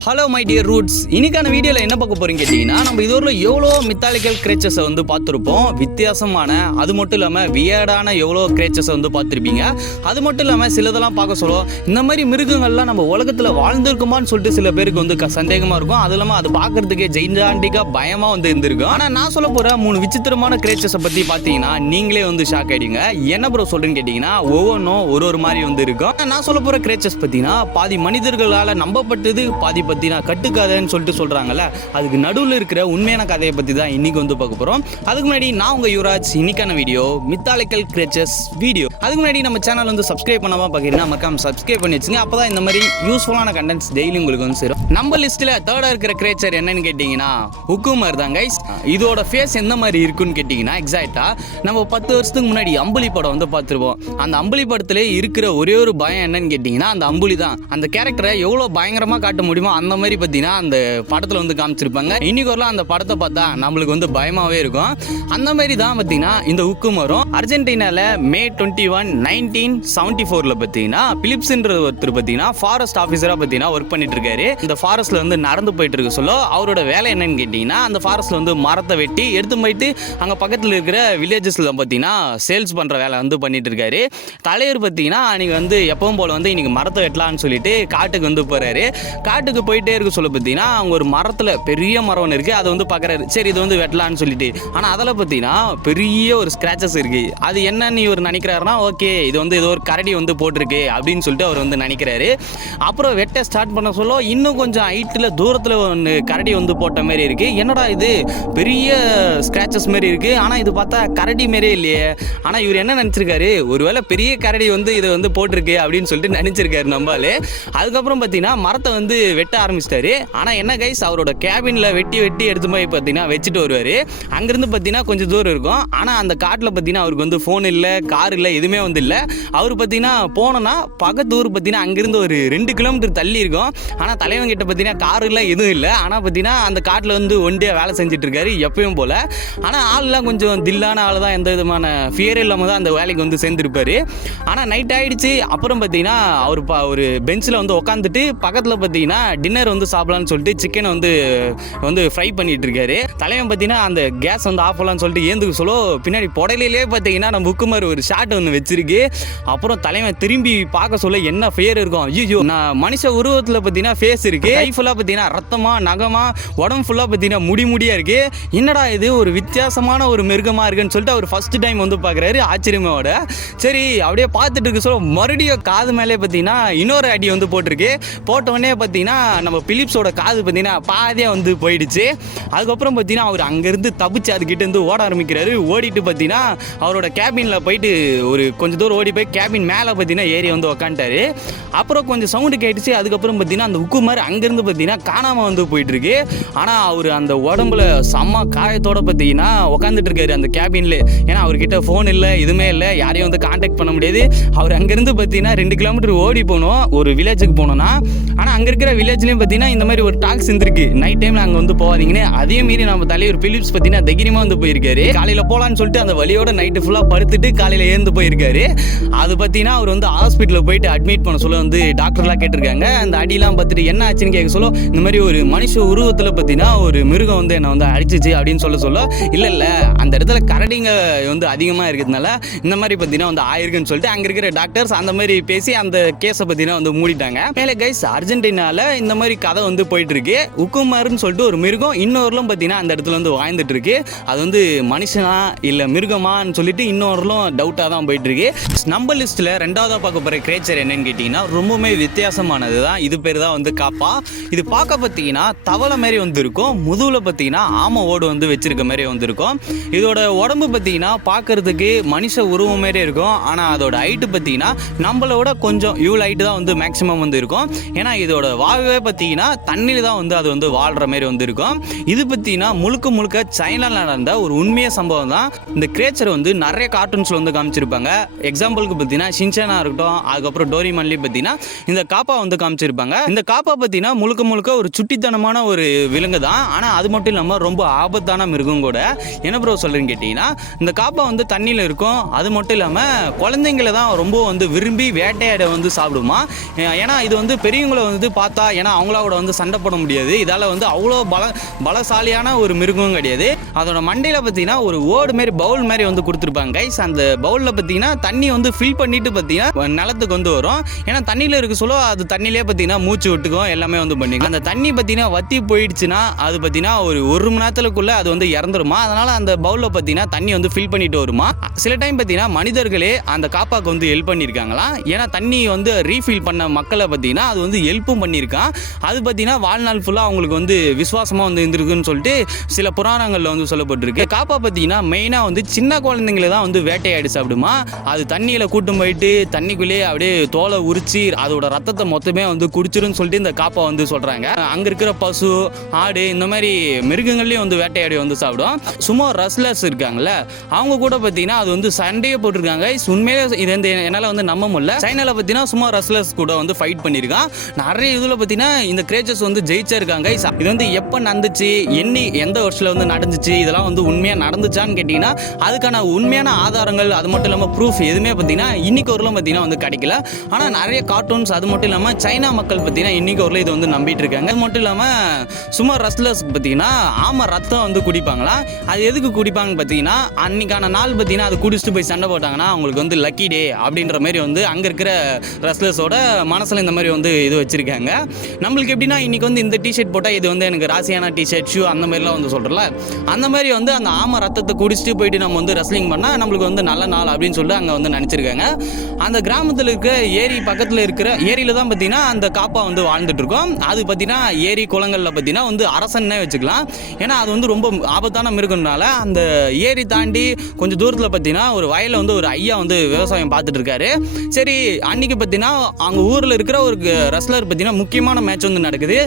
Hello my dear roots இன்னைக்கான வீடியோவில் என்ன பார்க்க போறீங்க கேட்டிங்கன்னா நம்ம இதுவரை எவ்வளோ மித்தாலிக்கல் கிரேச்சர்ஸை வந்து பார்த்துருப்போம். வித்தியாசமான அது மட்டும் இல்லாமல் வியர்டான எவ்வளோ கிரேச்சர்ஸை வந்து பார்த்துருப்பீங்க. அது மட்டும் இல்லாமல் சிலதெல்லாம் பார்க்க சொல்லுவோம். இந்த மாதிரி மிருகங்கள்லாம் நம்ம உலகத்தில் வாழ்ந்துருக்குமான்னு சொல்லிட்டு சில பேருக்கு வந்து க- சந்தேகமா இருக்கும். அது இல்லாமல் அது பார்க்கறதுக்கே ஜெயிண்டாண்டிக்காக பயமாக வந்து இருந்திருக்கும். ஆனால் நான் சொல்ல போகிற மூணு விசித்திரமான கிரேச்சர்ஸை பற்றி பார்த்தீங்கன்னா நீங்களே வந்து ஷாக் ஆயிடுங்க என்ன ப்ரோ சொல்கிறேன்னு கேட்டிங்கன்னா ஒவ்வொன்றும் ஒரு ஒரு மாதிரி வந்து இருக்கும். ஆனால் நான் சொல்ல போகிற கிரேச்சர்ஸ் பார்த்தீங்கன்னா பாதி மனிதர்களால் நம்பப்பட்டது பாதி பற்றி நான் கட்டுக்கதைன்னு சொல்லிட்டு சொல்கிறாங்கல்ல அதுக்கு நடுவில் இருக்கிற உண்மையான கதையை பற்றி தான் இன்னைக்கு வந்து பார்க்க போகிறோம் அதுக்கு முன்னாடி நான் உங்கள் யுவராஜ் இன்னைக்கான வீடியோ மித்தாலிக்கல் கிரேச்சர்ஸ் வீடியோ அதுக்கு முன்னாடி நம்ம சேனல் வந்து சப்ஸ்கிரைப் பண்ணாமல் பார்க்குறீங்கன்னா மறக்காம சப்ஸ்கிரைப் பண்ணி வச்சுங்க. அப்போ தான் இந்த மாதிரி யூஸ்ஃபுல்லான கண்டென்ட்ஸ் டெய்லி உங்களுக்கு வந்து சேரும். நம்ம லிஸ்ட்டில் தேர்டாக இருக்கிற கிரேச்சர் என்னன்னு கேட்டிங்கன்னா உக்குமார் தான் கைஸ் இதோட ஃபேஸ் எந்த மாதிரி இருக்குன்னு கேட்டிங்கன்னா எக்ஸாக்டாக நம்ம பத்து வருஷத்துக்கு முன்னாடி அம்புலி படம் வந்து பார்த்துருப்போம். அந்த அம்புலி படத்திலே இருக்கிற ஒரே ஒரு பயம் என்னன்னு கேட்டிங்கன்னா அந்த அம்புலி தான். அந்த கேரக்டரை எவ்வளோ பயங்கரமாக காட்ட முடியுமோ அந்த மாதிரி பார்த்தீங்கன்னா அந்த படத்தில் வந்து காமிச்சிருப்பாங்க. இன்னைக்கு வரலாம் அந்த படத்தை பார்த்தா நம்மளுக்கு வந்து பயமாகவே இருக்கும். அந்த மாதிரி தான் பார்த்தீங்கன்னா இந்த உக்குமரும் அர்ஜென்டினாவில் May twenty one nineteen seventy ஃபோரில் பார்த்தீங்கன்னா பிலிப்ஸ்ன்ற ஒருத்தர் பார்த்தீங்கன்னா ஃபாரஸ்ட் ஆஃபீஸராக பார்த்தீங்கன்னா ஒர்க் பண்ணிட்டு இருக்காரு இந்த ஃபாரஸ்ட்ல வந்து நடந்து போயிட்டு இருக்க சொல்ல அவரோட வேலை என்னன்னு கேட்டிங்கன்னா அந்த ஃபாரஸ்ட்ல வந்து மரத்தை வெட்டி எடுத்து போயிட்டு அங்கே பக்கத்தில் இருக்கிற வில்லேஜஸில் பார்த்தீங்கன்னா சேல்ஸ் பண்ணுற வேலை வந்து பண்ணிட்டு இருக்காரு தலைவர் பார்த்தீங்கன்னா அன்னைக்கு வந்து எப்பவும் போல வந்து இன்னைக்கு மரத்தை வெட்டலாம்னு சொல்லிட்டு காட்டுக்கு வந்து போறாரு. காட்டுக்கு போயிட்டே இருக்க சொல்ல பார்த்தீங்கன்னா அவங்க ஒரு மரத்தில் பெரிய மரம் ஒன்று இருக்குது அதை வந்து பார்க்குறாரு சரி இது வந்து வெட்டலான்னு சொல்லிட்டு. ஆனால் அதில் பார்த்தீங்கன்னா பெரிய ஒரு ஸ்க்ராச்சஸ் இருக்குது அது என்னன்னு இவர் நினைக்கிறாருன்னா ஓகே இது வந்து ஏதோ ஒரு கரடி வந்து போட்டிருக்கு அப்படின்னு சொல்லிட்டு அவர் வந்து நினைக்கிறாரு. அப்புறம் வெட்ட ஸ்டார்ட் பண்ண சொல்ல இன்னும் கொஞ்சம் ஹைட்டில் தூரத்தில் ஒன்று கரடி வந்து போட்ட மாதிரி இருக்கு. என்னடா இது? பெரிய ஸ்க்ராச்சஸ் மாதிரி இருக்குது ஆனால் இது பார்த்தா கரடி மாதிரியே இல்லையே. ஆனால் இவர் என்ன நினச்சிருக்காரு? ஒருவேளை பெரிய கரடி வந்து இதை வந்து போட்டிருக்கு அப்படின்னு சொல்லிட்டு நினச்சிருக்காரு நம்பாலே அதுக்கப்புறம் பார்த்தீங்கன்னா மரத்தை வந்து வெட்ட ஆரம்பிச்சிட்டாரு. ஆனால் என்ன கைஸ் அவரோட கேபினில் வெட்டி வெட்டி எடுத்து போய் பார்த்தீங்கன்னா வச்சுட்டு வருவார். அங்கேருந்து பார்த்தீங்கன்னா கொஞ்சம் தூரம் இருக்கும். ஆனால் அந்த காட்டில் பார்த்தீங்கன்னா அவருக்கு வந்து ஃபோன் இல்லை கார் இல்லை எதுவுமே வந்து இல்லை. அவர் பார்த்தீங்கன்னா போனோன்னா பக்கத்து ஊர் பார்த்தீங்கன்னா அங்கேருந்து ஒரு ரெண்டு கிலோமீட்டர் தள்ளி இருக்கும். ஆனால் தலைவன் கிட்ட பார்த்தீங்கன்னா கார் இல்லை எதுவும் இல்லை. ஆனால் பார்த்தீங்கன்னா அந்த காட்டில் வந்து ஒண்டியாக வேலை செஞ்சுட்டு இருக்காரு எப்பயும் போல். ஆனால் ஆள்லாம் கொஞ்சம் தில்லான ஆள் தான் எந்த விதமான ஃபியர் இல்லாமல் தான் அந்த வேலைக்கு வந்து சேர்ந்துருப்பார். ஆனால் நைட் ஆகிடுச்சு அப்புறம் பார்த்தீங்கன்னா அவர் ஒரு பெஞ்சில் வந்து உட்காந்துட்டு பக்கத்தில் பார்த்தீங்கன்னா டின்னர் வந்து சாப்பிடலாம்னு சொல்லிட்டு சிக்கனை வந்து வந்து ஃப்ரை பண்ணிட்டு இருக்காரு தலைவன் பார்த்தீங்கன்னா அந்த கேஸ் வந்து ஆஃப் பண்ணலாம்னு சொல்லிட்டு ஏந்துக்க சொல்ல பின்னாடி புடலையிலே பார்த்தீங்கன்னா நம்ம புக்குமார் ஒரு ஷாட் ஒன்று வச்சிருக்கு. அப்புறம் தலைவன் திரும்பி பார்க்க சொல்ல என்ன ஃபேர் இருக்கும்? ஐயோ நான் மனுஷ உருவத்தில் பார்த்தீங்கன்னா ஃபேஸ் இருக்கு. கை ஃபுல்லாக பார்த்தீங்கன்னா ரத்தமா நகமா உடம்பு ஃபுல்லாக பார்த்தீங்கன்னா முடி முடியா இருக்கு. என்னடா இது? ஒரு வித்தியாசமான ஒரு மிருகமாக இருக்குன்னு சொல்லிட்டு அவர் ஃபர்ஸ்ட் டைம் வந்து பார்க்குறாரு ஆச்சரியமோட சரி அப்படியே பார்த்துட்டு இருக்க சொல்ல மறுபடியும் காது மேலே பார்த்தீங்கன்னா இன்னொரு அடி வந்து போட்டிருக்கு. போட்ட உடனே பார்த்தீங்கன்னா நம்ம பிலிப்ஸோட காது பார்த்தீங்கன்னா பாதியாக வந்து போயிடுச்சு. அதுக்கப்புறம் பார்த்தீங்கன்னா அவர் அங்கேருந்து தப்பிச்சு அதுக்கிட்ட இருந்து ஓட ஆரம்பிக்கிறாரு. ஓடிட்டு பார்த்தீங்கன்னா அவரோட கேபினில் போயிட்டு ஒரு கொஞ்சம் தூரம் ஓடி போய் கேபின் மேலே பார்த்தீங்கன்னா ஏறி வந்து உக்காண்டாரு அப்புறம் கொஞ்சம் சவுண்டு கேட்டுச்சு. அதுக்கப்புறம் பார்த்தீங்கன்னா அந்த உக்கு மாதிரி அங்கேருந்து பார்த்தீங்கன்னா காணாமல் வந்து போயிட்டுருக்கு. ஆனால் அவர் அந்த உடம்புல செம்ம காயத்தோட பார்த்தீங்கன்னா உட்காந்துட்டு இருக்காரு அந்த கேபினில் ஏன்னா அவர்கிட்ட ஃபோன் இல்லை எதுவுமே இல்லை. யாரையும் வந்து காண்டாக்ட் பண்ண முடியாது. அவர் அங்கேருந்து பார்த்தீங்கன்னா ரெண்டு கிலோமீட்டர் ஓடி போகணும் ஒரு வில்லேஜுக்கு போகணும்னா ஆனால் அங்கே இருக்கிற வில்லேஜ்லேயும் பார்த்தீங்கன்னா இந்த மாதிரி ஒரு டாக்ஸ் இருந்திருக்கு. நைட் டைமில் அங்கே வந்து போகாதீங்கன்னு. அதே மீறி நம்ம தலைவர் பிலிப்ஸ் பார்த்தீங்கன்னா தைரியமாக வந்து போயிருக்காரு. காலையில் போகலான்னு சொல்லிட்டு அந்த வழியோட நைட்டு ஃபுல்லாக படுத்துட்டு காலையில் ஏந்து போயிருக்காரு. அது பார்த்தீங்கன்னா அவர் வந்து ஹாஸ்பிட்டலில் போயிட்டு அட்மிட் பண்ண சொல்ல வந்து டாக்டர்லாம் கேட்டிருக்காங்க. அந்த அடியெல்லாம் பார்த்துட்டு என்ன ஆச்சுன்னு கேட்க சொல்ல இந்த மாதிரி ஒரு மனுஷ உருவத்தில் பார்த்தீங்கன்னா ஒரு மிருகம் வந்து என்னை வந்து அடிச்சிச்சு அப்படின்னு சொல்ல சொல்ல இல்லை இல்லை அந்த இடத்துல கரடிங்க வந்து அதிகமாக இருக்கிறதுனால இந்த மாதிரி பார்த்தீங்கன்னா வந்து ஆயிருக்குன்னு சொல்லிட்டு அங்கே இருக்கிற டாக்டர்ஸ் அந்த மாதிரி பேசி அந்த கேஸை பார்த்தீங்கன்னா வந்து மூடிட்டாங்க. மேலே கைஸ் அர்ஜென்டினால இந்த மாதிரி கதை வந்து போயிட்டு இருக்கு உக்குமாருன்னு சொல்லிட்டு ஒரு மிருகம் இன்னொருலும் பார்த்தீங்கன்னா அந்த இடத்துல வந்து வாழ்ந்துட்டு இருக்கு அது வந்து மனுஷனா இல்லை மிருகமான்னு சொல்லிட்டு இன்னொருலும் டவுட்டாக தான் போயிட்டு இருக்கு நம்ம லிஸ்ட்டில் ரெண்டாவதாக பார்க்க போகிற கிரேச்சர் என்னன்னு கேட்டிங்கன்னா ரொம்பவுமே வித்தியாசமானது தான் இது பேர் தான் வந்து காப்பா. இது பார்க்க பார்த்தீங்கன்னா தவளை மாதிரி வந்து இருக்கும் முதுகில் பார்த்தீங்கன்னா ஆமை ஓடு வந்து வச்சிருக்க மாதிரி வந்து இருக்கும் இதோட உடம்பு பார்த்தீங்கன்னா பார்க்கறதுக்கு மனுஷ உருவம் மாதிரி இருக்கும். ஆனால் அதோட ஹைட்டு பார்த்தீங்கன்னா நம்மளோட கொஞ்சம் இவ்வளோ ஹைட்டு தான் வந்து மேக்ஸிமம் வந்து இருக்கும். ஏன்னா இதோட வாகவே பார்த்தீங்கன்னா தண்ணியில் தான் வந்து அது வந்து வாழ்கிற மாதிரி வந்து இருக்கும். இது பார்த்தீங்கன்னா முழுக்க முழுக்க சைனாவில் நடந்த ஒரு உண்மைய சம்பவம் தான். இந்த கிரேச்சர் வந்து நிறைய கார்ட்டூன்ஸில் வந்து காமிச்சிருப்பாங்க. எக்ஸாம்பிளுக்கு பார்த்தீங்கன்னா ஷின்சானா இருக்கட்டும் அதுக்கப்புறம் டோரிமான்லேயும் பார்த்தீங்கன்னா இந்த காப்பா வந்து காமிச்சிருப்பாங்க. இந்த காப்பா பார்த்தீங்கன்னா முழுக்க முழுக்க ஒரு சுட்டித்தனமான ஒரு விலங்கு தான். ஆனால் அது மட்டும் இல்லாமல் ரொம்ப ஆபத்தான மிருகம் கூட. என்ன ப்ரோ சொல்கிறேன்னு கேட்டிங்கன்னா இந்த காப்பா வந்து தண்ணியில் இருக்கும். அது மட்டும் இல்லாமல் குழந்தைங்களை தான் ரொம்ப வந்து விரும்பி வேட்டையாட வந்து சாப்பிடுமா? ஏன்னா இது வந்து பெரியவங்களை வந்து பார்த்தா ஏன்னா பார்த்தீங்கன்னா அவங்களா கூட வந்து சண்டை போட முடியாது. இதால் வந்து அவ்வளோ பல பலசாலியான ஒரு மிருகமும் கிடையாது. அதோட மண்டையில் பார்த்தீங்கன்னா ஒரு ஓடு மாதிரி பவுல் மாதிரி வந்து கொடுத்துருப்பாங்க. கைஸ் அந்த பவுலில் பார்த்தீங்கன்னா தண்ணி வந்து ஃபில் பண்ணிட்டு பார்த்தீங்கன்னா நிலத்துக்கு வந்து வரும். ஏன்னா தண்ணியில் இருக்க சொல்ல அது தண்ணியிலே பார்த்தீங்கன்னா மூச்சு விட்டுக்கும் எல்லாமே வந்து பண்ணிக்கும். அந்த தண்ணி பார்த்தீங்கன்னா வத்தி போயிடுச்சுன்னா அது பார்த்தீங்கன்னா ஒரு ஒரு மணி நேரத்துக்குள்ளே அது வந்து இறந்துருமா? அதனால் அந்த பவுலில் பார்த்தீங்கன்னா தண்ணி வந்து ஃபில் பண்ணிட்டு வருமா? சில டைம் பார்த்தீங்கன்னா மனிதர்களே அந்த காப்பாக்கு வந்து ஹெல்ப் பண்ணியிருக்காங்களாம் ஏன்னா தண்ணி வந்து ரீஃபில் பண்ண மக்களை பார்த்தீங்கன்னா அது வந்து ஹெல்ப்பும் பண்ணியிருக்கான். அது பார்த்தீங்கன்னா வாழ்நாள் ஃபுல்லாக அவங்களுக்கு வந்து விசுவாசமாக வந்து இருந்திருக்குன்னு சொல்லிட்டு சில புராணங்களில் வந்து சொல்லப்பட்டிருக்கு. காப்பா பார்த்தீங்கன்னா மெயினாக வந்து சின்ன குழந்தைங்களை தான் வந்து வேட்டையாடி சாப்பிடுமா? அது தண்ணியில் கூட்டும் போயிட்டு தண்ணிக்குள்ளேயே அப்படியே தோலை உரிச்சு அதோட ரத்தத்தை மொத்தமே வந்து குடிச்சிருன்னு சொல்லிட்டு இந்த காப்பா வந்து சொல்கிறாங்க அங்கே இருக்கிற பசு ஆடு இந்த மாதிரி மிருகங்கள்லேயும் வந்து வேட்டையாடி வந்து சாப்பிடும். சும்மா ரஸ்லர்ஸ் இருக்காங்கல்ல அவங்க கூட பார்த்தீங்கன்னா அது வந்து சண்டையே போட்டிருக்காங்க. உண்மையிலே இது வந்து என்னால் வந்து நம்ப முடியல. சைனாவில் பார்த்தீங்கன்னா சும்மா ரஸ்லர்ஸ் கூட வந்து ஃபைட் பண்ணியிருக்கான். நிறைய இதில் பார்த்தீங்கன்னா இந்த கிரேச்சர்ஸ் வந்து ஜெயிச்சிருக்காங்க. இது வந்து எப்போ நடந்துச்சு? என்னி எந்த வருஷத்தில் வந்து நடந்துச்சு? இதெல்லாம் வந்து உண்மையாக நடந்துச்சான்னு கேட்டிங்கன்னா அதுக்கான உண்மையான ஆதாரங்கள் அது மட்டும் இல்லாமல் ப்ரூஃப் எதுவுமே பார்த்தீங்கன்னா இன்னைக்கு வரலாம் பார்த்தீங்கன்னா வந்து கிடைக்கல. ஆனால் நிறைய கார்ட்டூன்ஸ் அது மட்டும் இல்லாமல் சைனா மக்கள் பார்த்தீங்கன்னா இன்னைக்கு வரல இது வந்து நம்பிட்டு இருக்காங்க. அது மட்டும் இல்லாமல் சும்மா ரஸ்லர்ஸ் பார்த்தீங்கன்னா ஆமா ரத்தம் வந்து குடிப்பாங்களா? அது எதுக்கு குடிப்பாங்கன்னு பார்த்தீங்கன்னா அன்னைக்கான நாள் பார்த்தீங்கன்னா அது குடிச்சிட்டு போய் சண்டை போட்டாங்கன்னா அவங்களுக்கு வந்து லக்கி டே அப்படின்ற மாதிரி வந்து அங்கே இருக்கிற ரஸ்லர்ஸோட மனசில் இந்த மாதிரி வந்து இது வச்சுருக்காங்க. நம்மளுக்கு எப்படின்னா இன்றைக்கி வந்து இந்த டிஷர்ட் போட்டால் இது வந்து எனக்கு ராசியான டிஷர்ட் ஷூ அந்த மாதிரிலாம் வந்து சொல்கிறல அந்த மாதிரி வந்து அந்த ஆம ரத்தத்தை குடிச்சிட்டு போயிட்டு நம்ம வந்து ரெஸ்லிங் பண்ணால் நம்மளுக்கு வந்து நல்ல நாள் அப்படின்னு சொல்லிட்டு அங்கே வந்து நினச்சிருக்காங்க. அந்த கிராமத்தில் இருக்கிற ஏரி பக்கத்தில் இருக்கிற ஏரியில் தான் பார்த்தீங்கன்னா அந்த காப்பா வந்து வாழ்ந்துட்டு இருக்கோம். அது பார்த்தீங்கன்னா ஏரி குளங்களில் பார்த்தீங்கன்னா வந்து அரசன்னே வச்சுக்கலாம். ஏன்னா அது வந்து ரொம்ப ஆபத்தான மிருகம்னால அந்த ஏரி தாண்டி கொஞ்சம் தூரத்தில் பார்த்தீங்கன்னா ஒரு வயலில் வந்து ஒரு ஐயா வந்து விவசாயம் பார்த்துட்டு இருக்காரு. சரி அன்னைக்கு பார்த்தீங்கன்னா அங்கே ஊரில் இருக்கிற ஒரு ரெஸ்லர் பார்த்தீங்கன்னா முக்கியமான மேட்ச் வந்து நடக்குது.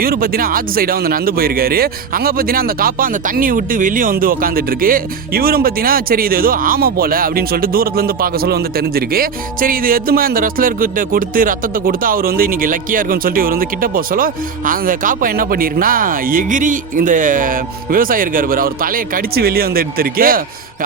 இவர் பார்த்தீங்கன்னா ஆத்து சைடாக வந்து நடந்து போயிருக்காரு. அங்கே பார்த்தீங்கன்னா அந்த காப்பா அந்த தண்ணி விட்டு வெளியே வந்து உக்காந்துட்டு இருக்கு இவரும் பார்த்தீங்கன்னா சரி இது ஏதோ ஆமை போல அப்படின்னு சொல்லிட்டு தூரத்துலேருந்து பார்க்க சொல்ல வந்து தெரிஞ்சிருக்கு. சரி இது எதுமே அந்த ரெஸ்லர்கிட்ட கொடுத்து ரத்தத்தை கொடுத்து அவர் வந்து இன்னைக்கு லக்கியாக இருக்குன்னு சொல்லிட்டு இவர் வந்து கிட்ட போக சொல்ல அந்த காப்பா என்ன பண்ணியிருக்குன்னா எகிரி இந்த விவசாயி இருக்கார் பாரு அவர் தலையை கடிச்சு வெளியே வந்து எடுத்திருக்கு.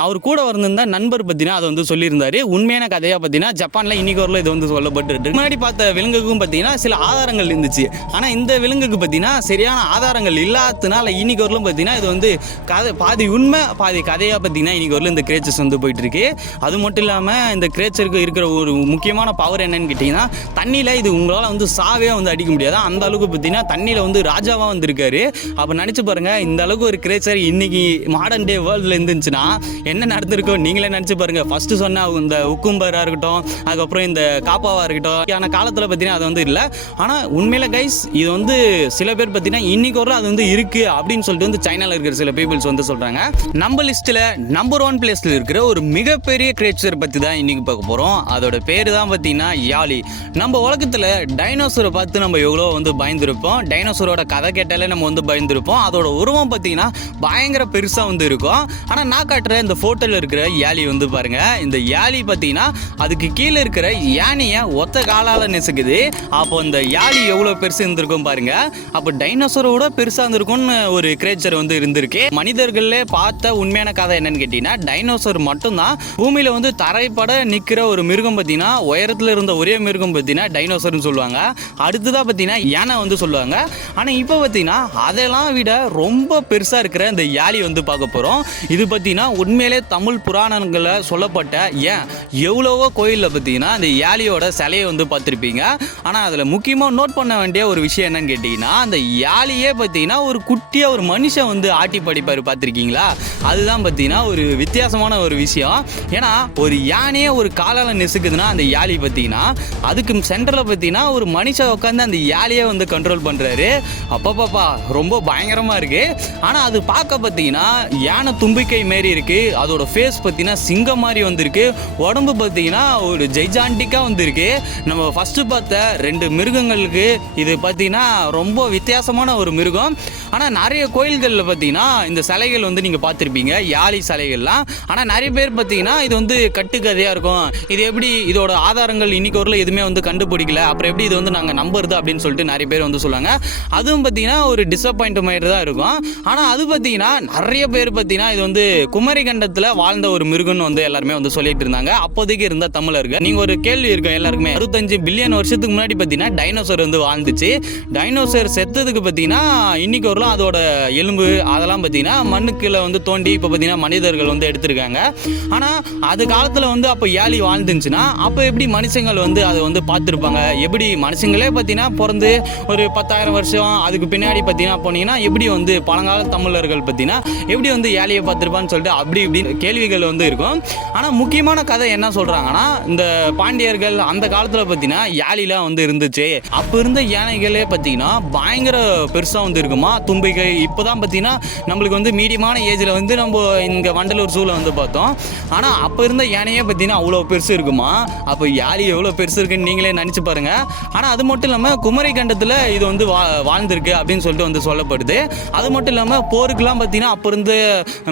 அவர் கூட வந்திருந்தா நண்பர் பார்த்தீங்கன்னா அதை வந்து சொல்லியிருந்தாரு. உண்மையான கதையாக பார்த்தீங்கன்னா ஜப்பானில் இன்னைக்கு வரல இது வந்து சொல்லப்பட்டு முன்னாடி பார்த்த விலங்குக்கும் பார்த்தீங்கன்னா சில ஆதாரங்கள் இருந்துச்சு. ஆனால் இந்த விலங்குக்கு பார்த்தீங்கன்னா சரியான ஆதாரங்கள் இல்லாததுனால இன்னைக்கு வரலும் பார்த்தீங்கன்னா இது வந்து கதை பாதி உண்மை பாதி கதையாக பார்த்தீங்கன்னா இன்னைக்கு வரலும் இந்த கிரேச்சர்ஸ் வந்து போயிட்டு இருக்கு அது மட்டும் இல்லாமல் இந்த கிரேச்சருக்கு இருக்கிற ஒரு முக்கியமான பவர் என்னன்னு கேட்டிங்கன்னா தண்ணியில் இது உங்களால் வந்து சாவே வந்து அடிக்க முடியாது. அந்த அளவுக்கு பார்த்தீங்கன்னா தண்ணியில் வந்து ராஜாவாக வந்திருக்காரு. அப்போ நினச்சி பாருங்கள் இந்த அளவுக்கு ஒரு கிரேச்சர் இன்னைக்கு மாடர்ன் டே வேர்ல்டில் இருந்துச்சுன்னா என்ன நடந்திருக்கோ நீங்களே நினச்சி பாருங்கள் ஃபஸ்ட்டு சொன்ன இந்த உக்கும்பராக இருக்கட்டும் அதுக்கப்புறம் இந்த காப்பாவாக இருக்கட்டும் ஆனால் காலத்தில் பார்த்தீங்கன்னா அது வந்து இல்லை. ஆனால் உண்மையில் கைஸ் இது வந்து சில பேர் பார்த்தீங்கன்னா இன்னைக்கு வரலாம் அது வந்து இருக்கு அப்படின்னு சொல்லிட்டு வந்து சைனாவில் இருக்கிற சில பீப்புள்ஸ் வந்து சொல்கிறாங்க நம்ம லிஸ்ட்டில் நம்பர் ஒன் பிளேஸில் இருக்கிற ஒரு மிகப்பெரிய கிரேச்சர் பற்றி தான் இன்னைக்கு பார்க்க போகிறோம் அதோட பேர் தான் பார்த்தீங்கன்னா யாலி. நம்ம உலகத்தில் டைனோசரை பார்த்து நம்ம எவ்வளோ வந்து பயந்துருப்போம். டைனோசரோட கதை கேட்டாலே நம்ம வந்து பயந்துருப்போம். அதோட உருவம் பார்த்தீங்கன்னா பயங்கர பெருசாக வந்து இருக்கும். ஆனால் நான் காட்டுற இந்த ஃபோட்டோவில் இருக்கிற யாலி வந்து பாருங்கள் இந்த யாலி பார்த்தீங்கன்னா அதுக்கு கீழே இருக்கிற யானையை ஒத்த காலால் நெசுக்குது. அப்போ இந்த யாலி எவ்வளோ பெருசு இருந்திருக்கும் பாருங்கள் அப்போ டைனோசரை விட பெருசாக இருந்திருக்கும்னு ஒரு கிரேச்சர் வந்து இருந்திருக்கு. மனிதர்களே பார்த்த உண்மையான கதை என்னன்னு கேட்டிங்கன்னா டைனோசர் மட்டும்தான். பூமியில் வந்து தரைப்பட நிற்கிற ஒரு மிருகம் பார்த்தீங்கன்னா உயரத்தில் இருந்த ஒரே மிருகம் பார்த்தீங்கன்னா டைனோசர்னு சொல்லுவாங்க. அடுத்ததாக பார்த்தீங்கன்னா யானை வந்து சொல்லுவாங்க. ஆனால் இப்போ பார்த்தீங்கன்னா அதெல்லாம் விட ரொம்ப பெருசாக இருக்கிற இந்த யாலி வந்து பார்க்க போகிறோம் இது பார்த்தீங்கன்னா உண்மையிலே தமிழ் புராணங்களில் சொல்லப்பட்ட ஏன் எவ்வளவோ கோயிலில் பார்த்தீங்கன்னா இந்த யாலியோட சிலையை வந்து பார்த்துருப்பீங்க. ஆனால் அதில் முக்கியமாக நோட் பண்ண வேண்டிய ஒரு விஷயம் என்னன்னு கேட்டிங்கன்னா அந்த யாழியே பார்த்தீங்கன்னா ஒரு குட்டியாக ஒரு மனுஷன் வந்து ஆட்டி படிப்பார் பார்த்துருக்கீங்களா அதுதான் பார்த்தீங்கன்னா ஒரு வித்தியாசமான ஒரு விஷயம். ஏன்னா ஒரு யானையே ஒரு காலால் நெசுக்குதுன்னா அந்த யாழி பார்த்தீங்கன்னா அதுக்கு சென்டரில் பார்த்தீங்கன்னா ஒரு மனுஷன் உட்காந்து அந்த யாழியை வந்து கண்ட்ரோல் பண்ணுறாரு அப்பப்பாப்பா ரொம்ப பயங்கரமாக இருக்குது ஆனால் அது பார்க்க பார்த்தீங்கன்னா யானை தும்பிக்கை மாரி இருக்குது அதோட ஃபேஸ் பார்த்தீங்கன்னா சிங்கம் மாதிரி வந்திருக்கு. உடம்பு பார்த்தீங்கன்னா ஒரு ஜெய்ஜாண்டிக்காக வந்திருக்கு. நம்ம ஃபஸ்ட்டு பார்த்த ரெண்டு மிருகங்களுக்கு இது பார்த்தீங்கன்னா ரொம்ப ரொம்ப வித்தியாசமான ஒரு மிருகம். ஆனால் நிறைய கோயில்களில் பார்த்தீங்கன்னா இந்த சிலைகள் வந்து நீங்கள் பார்த்துருப்பீங்க யாழி சிலைகள்லாம். ஆனால் நிறைய பேர் பார்த்தீங்கன்னா இது வந்து கட்டுக்கதையாக இருக்கும். இது எப்படி இதோட ஆதாரங்கள் இன்னைக்கு வரல எதுவுமே வந்து கண்டுபிடிக்கல. அப்புறம் எப்படி இது வந்து நாங்கள் நம்புறது அப்படின்னு சொல்லிட்டு நிறைய பேர் வந்து சொல்லுவாங்க. அதுவும் பார்த்தீங்கன்னா ஒரு டிசப்பாயிண்ட் மாதிரி தான் இருக்கும். ஆனால் அது பார்த்தீங்கன்னா நிறைய பேர் பார்த்தீங்கன்னா இது வந்து குமரிகண்டத்தில் வாழ்ந்த ஒரு மிருகம்னு வந்து எல்லாருமே வந்து சொல்லிட்டு இருந்தாங்க. அப்போதைக்கு இருந்த தமிழர்கள். நீங்கள் ஒரு கேள்வி இருக்கும் எல்லாருக்குமே. அறுபத்தஞ்சு பில்லியன் வருஷத்துக்கு முன்னாடி பார்த்தீங்கன்னா டைனோசர் வந்து வாழ்ந்துச்சு. டைனோசர் செத்ததுக்கு பார்த்தீங்கன்னா இன்னைக்கு வரலாம் அதோட எலும்பு அதெல்லாம் பார்த்தீங்கன்னா மண்ணுக்குள்ள வந்து தோண்டி இப்போ பார்த்தீங்கன்னா மனிதர்கள் வந்து எடுத்திருக்காங்க. ஆனால் அது காலத்தில் வந்து அப்போ ஏழி வாழ்ந்துச்சுன்னா அப்போ எப்படி மனுஷங்கள் வந்து அதை வந்து பார்த்துருப்பாங்க? எப்படி மனுஷங்களே பார்த்தீங்கன்னா பிறந்து ஒரு பத்தாயிரம் வருஷம் அதுக்கு பின்னாடி பார்த்தீங்கன்னா போனீங்கன்னா எப்படி வந்து பழங்கால தமிழர்கள் பார்த்தீங்கன்னா எப்படி வந்து ஏழியை பார்த்துருப்பான்னு சொல்லிட்டு அப்படி இப்படி கேள்விகள் வந்து இருக்கும். ஆனால் முக்கியமான கதை என்ன சொல்கிறாங்கன்னா இந்த பாண்டியர்கள் அந்த காலத்தில் பார்த்தீங்கன்னா ஏழிலாம் வந்து இருந்துச்சு. அப்போ இருந்த யானைகளே பார்த்தீங்கன்னா பயங்கர பெருசாக வந்து இருக்குமா? தும்பிக்கை. இப்போ தான் பார்த்தீங்கன்னா நம்மளுக்கு வந்து மீடியமான ஏஜில் வந்து நம்ம இங்கே வண்டலூர் ஜூவில் வந்து பார்த்தோம். ஆனால் அப்போ இருந்த யானையே பார்த்தீங்கன்னா அவ்வளோ பெருசு இருக்குமா? அப்போ யாழி எவ்வளோ பெருசு இருக்குன்னு நீங்களே நினச்சி பாருங்க. ஆனால் அது மட்டும் இல்லாமல் குமரி கண்டத்தில் இது வந்து வா வாழ்ந்திருக்கு அப்படின்னு சொல்லிட்டு வந்து சொல்லப்படுது. அது மட்டும் இல்லாமல் போருக்கெலாம் பார்த்தீங்கன்னா அப்போ இருந்த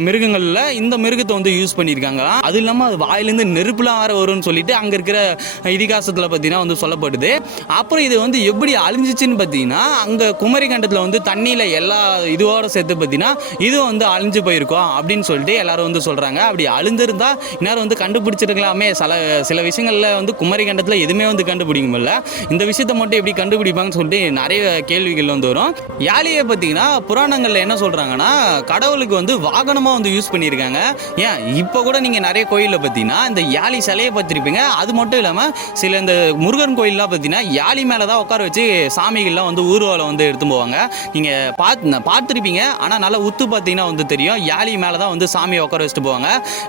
மிருகங்களில் இந்த மிருகத்தை வந்து யூஸ் பண்ணியிருக்காங்க. அது இல்லாமல் அது வாயிலேருந்து நெருப்புலாம் வேற வரும்னு சொல்லிட்டு அங்கே இருக்கிற இதிகாசத்தில் பார்த்தீங்கன்னா வந்து சொல்லப்படுது. அப்புறம் இது வந்து எப்படி அழிஞ்சிச்சின்னு பார்த்தீங்கன்னா அங்கே குமரி கண்டத்தில் வந்து தண்ணியில் எல்லா இதுவோட சேர்த்து பார்த்தீங்கன்னா இதுவும் வந்து அழிஞ்சு போயிருக்கோம் அப்படின்னு சொல்லிட்டு எல்லாரும் வந்து சொல்கிறாங்க அப்படி அழிஞ்சிருந்தா இந்நேரம் வந்து கண்டுபிடிச்சிருக்கலாமே. சில சில விஷயங்களில் வந்து குமரி கண்டத்தில் எதுவுமே வந்து கண்டுபிடிக்க முடியல இந்த விஷயத்தை மட்டும் எப்படி கண்டுபிடிப்பாங்கன்னு சொல்லிட்டு நிறைய கேள்விகள் வந்து வரும். யாழியை பார்த்தீங்கன்னா புராணங்களில் என்ன சொல்கிறாங்கன்னா கடவுளுக்கு வந்து வாகனமாக வந்து யூஸ் பண்ணியிருக்காங்க. ஏன்? இப்போ கூட நீங்கள் நிறைய கோயிலில் பார்த்தீங்கன்னா இந்த யாழி சிலையை பார்த்துருப்பீங்க. அது மட்டும் இல்லாமல் சில இந்த முருகன் கோயிலெலாம் பார்த்தீங்கன்னா யாழி மேலே தான் உட்கார வச்சு சாமிகள்லாம் வந்து ஊர்வலம் வந்து எடுத்து போவாங்க. நீங்கள் பார்த்து பார்த்துருப்பீங்க. ஆனால் நல்லா உத்து பார்த்தீங்கன்னா வந்து தெரியும். யாழி மேலே தான் வந்து சாமியை உட்கார வச்சுட்டு போவாங்க.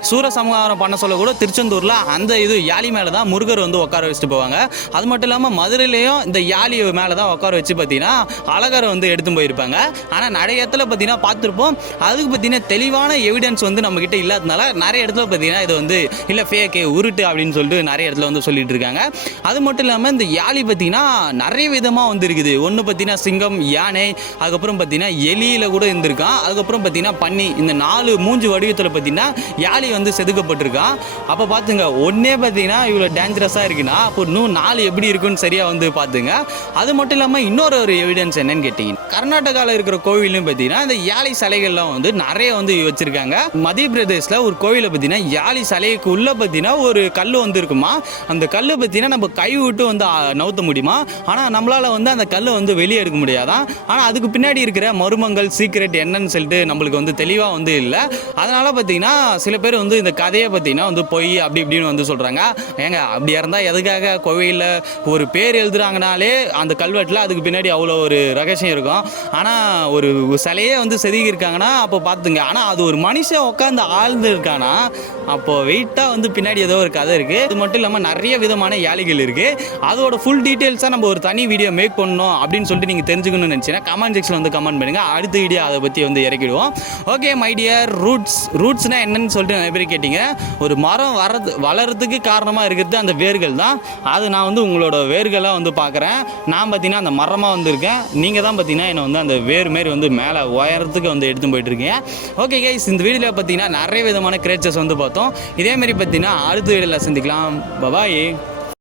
சூரசம்ஹாரம் பண்ண சொல்ல கூட திருச்செந்தூரில் அந்த இது யாழி மேலே தான் முருகர் வந்து உட்கார வச்சுட்டு போவாங்க. அது மட்டும் இல்லாமல் மதுரையிலையும் இந்த யாழி மேலே தான் உட்கார வச்சு பார்த்தீங்கன்னா அழகரை வந்து எடுத்து போயிருப்பாங்க. ஆனால் நிறைய இடத்துல பார்த்தீங்கன்னா பார்த்துருப்போம். அதுக்கு பார்த்தீங்கன்னா தெளிவான எவிடன்ஸ் வந்து நம்மக்கிட்ட இல்லாதனால நிறைய இடத்துல பார்த்தீங்கன்னா இது வந்து இல்லை ஃபேக்கு உருட்டு அப்படின்னு சொல்லிட்டு நிறைய இடத்துல வந்து சொல்லிட்டு இருக்காங்க. அது மட்டும் இல்லாமல் இந்த யாழி பார்த்தீங்கன்னா நிறைய விதமாக வந்து இருக்குது. ஒன்று பார்த்தீங்கன்னா சிங்கம் யானை அதுக்கப்புறம் பார்த்தீங்கன்னா எலியில் கூட இருந்திருக்கான். அதுக்கப்புறம் பார்த்தீங்கன்னா பன்னி. இந்த நாலு மூஞ்சு வடிவத்தில் பார்த்தீங்கன்னா யாழி வந்து செதுக்கப்பட்டிருக்கான். அப்போ பார்த்துங்க ஒன்றே பார்த்தீங்கன்னா இவ்வளோ டேஞ்சரஸாக இருக்குன்னா அப்போ இன்னும் நாலு எப்படி இருக்குன்னு சரியாக வந்து பார்த்துங்க அது மட்டும் இல்லாமல் இன்னொரு ஒரு எவிடன்ஸ் என்னன்னு கேட்டிங்கன்னா கர்நாடகாவில் இருக்கிற கோவிலும் பார்த்தீங்கன்னா இந்த யாழி சிலைகள்லாம் வந்து நிறைய வந்து வச்சுருக்காங்க. மத்திய பிரதேசில் ஒரு கோவிலை பார்த்தீங்கன்னா யாழி சிலைக்கு உள்ளே பார்த்தீங்கன்னா ஒரு கல் வந்து இருக்குமா? அந்த கல் பார்த்தீங்கன்னா நம்ம கை விட்டு வந்து நவுத்த முடியுமா? ஆனால் நம்மளால் வந்து அந்த கல்லை வந்து வெளியே எடுக்க முடியாதான் ஆனால் அதுக்கு பின்னாடி இருக்கிற மருமங்கள் சீக்ரெட் என்னன்னு சொல்லிட்டு நம்மளுக்கு வந்து தெளிவாக வந்து இல்லை. அதனால் பார்த்தீங்கன்னா சில பேர் வந்து இந்த கதையை பார்த்தீங்கன்னா வந்து பொய் அப்படி இப்படின்னு வந்து சொல்கிறாங்க ஏங்க அப்படியா இருந்தால் எதுக்காக கோவிலில் ஒரு பேர் எழுதுறாங்கனாலே அந்த கல்வெட்டில் அதுக்கு பின்னாடி அவ்வளோ ஒரு ரகசியம் இருக்கும். ஆனால் ஒரு சிலையே வந்து செதுக்கியிருக்காங்கன்னா அப்போ பார்த்துங்க. ஆனால் அது ஒரு மனுஷன் உட்காந்து ஆழ்ந்து இருக்கானா அப்போ வெயிட்டாக வந்து பின்னாடி ஏதோ ஒரு கதை இருக்குது அது மட்டும் இல்லாமல் நிறைய விதமான ஏழைகள் இருக்குது அதோட ஃபுல் டீட்டெயில்ஸாக நம்ம ஒரு தனி வீடியோ மேக் பண்ணணும் அப்படின்னு சொல்லிட்டு நீங்கள் தெரிஞ்சுக்கணும்னு நினச்சிங்கன்னா கமெண்ட் செக்ஷன் வந்து கமெண்ட் பண்ணுங்கள் அடுத்த வீடியோ அதை பற்றி வந்து இறக்கிடுவோம். ஓகே மை டியர் ரூட்ஸ் ரூட்ஸ்னால் என்னன்னு சொல்லிட்டு நிறைய பேர் கேட்டிங்க. ஒரு மரம் வரது வளர்றதுக்கு காரணமாக இருக்கிறது அந்த வேர்கள் தான். அது நான் வந்து உங்களோட வேர்களாக வந்து பார்க்குறேன். நான் பார்த்தீங்கன்னா அந்த மரமாக வந்திருக்கேன் நீங்கள் தான் பார்த்தீங்கன்னா என்னை வந்து அந்த வேர் மாரி வந்து மேலே உயரத்துக்கு வந்து எடுத்து போயிட்டுருக்கீங்க. ஓகே கைஸ் இந்த வீடியோவில் பார்த்தீங்கன்னா நிறைய விதமான கிரேச்சர்ஸ் வந்து பார்த்தோம். இதேமாரி பார்த்தீங்கன்னா அடுத்த வீடியோவில் சந்திக்கலாம். பபாய்